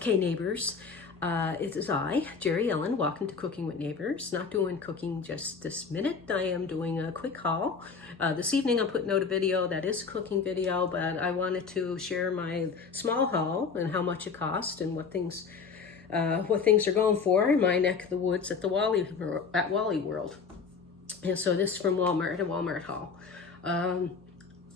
Okay, neighbors, it is I, Jerry Ellen. Welcome to Cooking with Neighbors. Not doing cooking just this minute. I am doing a quick haul. This evening I'm putting out a video that is a cooking video, but I wanted to share my small haul and how much it cost and what things are going for in my neck of the woods at Wally World. And so this is from Walmart, a Walmart haul.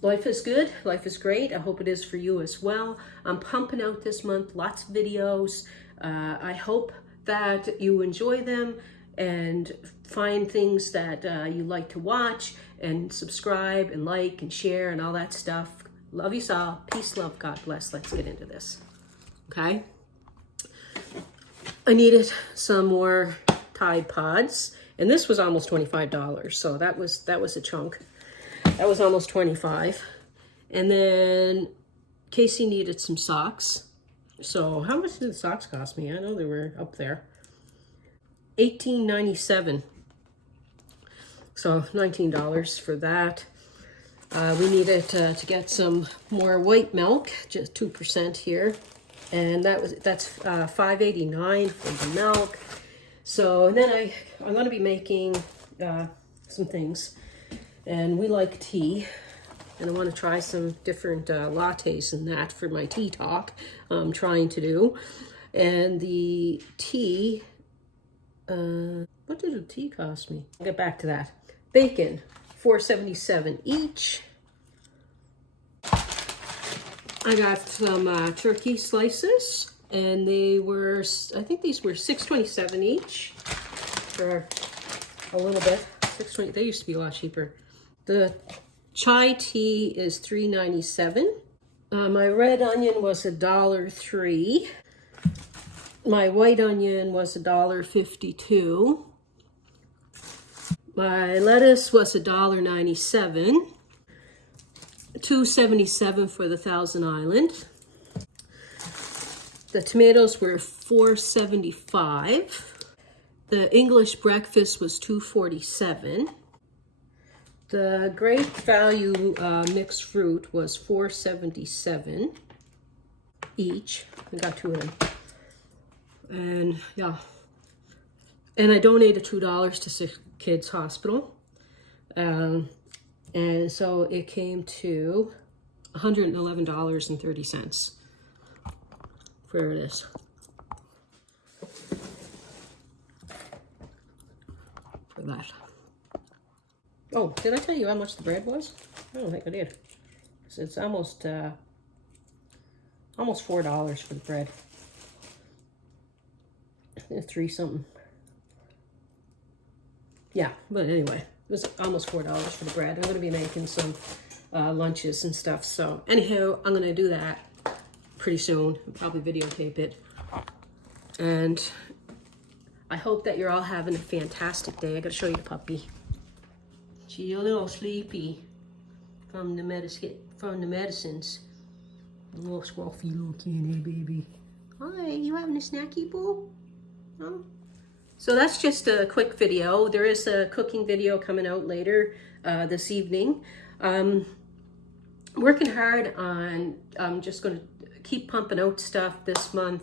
Life is good. Life is great. I hope it is for you as well. I'm pumping out this month lots of videos. I hope that you enjoy them and find things that you like to watch and subscribe and like and share and all that stuff. Love you all. Peace, love, God bless. Let's get into this. Okay. I needed some more Tide Pods, and this was almost $25. So that was a chunk. That was almost 25. And then Casey needed some socks. So how much did the socks cost me? I know they were up there. $18.97. So $19 for that. We needed to get some more white milk, just 2% here. And that's $5.89 for the milk. So, and then I'm going to be making some things. And we like tea, and I want to try some different lattes and that for my tea talk I'm trying to do. And the tea, what did the tea cost me? I'll get back to that. Bacon, $4.77 each. I got some turkey slices, and they were, I think these were $6.27 each for a little bit. $6.20. They used to be a lot cheaper. The chai tea is $3.97. My red onion was $1.03. My white onion was $1.52. My lettuce was $1.97. $2.77 for the Thousand Island. The tomatoes were $4.75. The English breakfast was $2.47. The Great Value mixed fruit was $4.77 each. I got two of them. And yeah. And I donated $2 to Sick Kids Hospital. And so it came to $111.30 for this. For that. Oh, did I tell you how much the bread was? I don't think I did. It's almost $4 for the bread. $3 something. Yeah, but anyway, it was almost $4 for the bread. I'm going to be making some lunches and stuff. So anyhow, I'm going to do that pretty soon. I'll probably videotape it. And I hope that you're all having a fantastic day. I got to show you the puppy. She's a little sleepy from the medicines. A little scruffy little kitty, baby. Hi, you having a snacky, boo? No? So that's just a quick video. There is a cooking video coming out later this evening. Working hard on, I'm just going to keep pumping out stuff this month.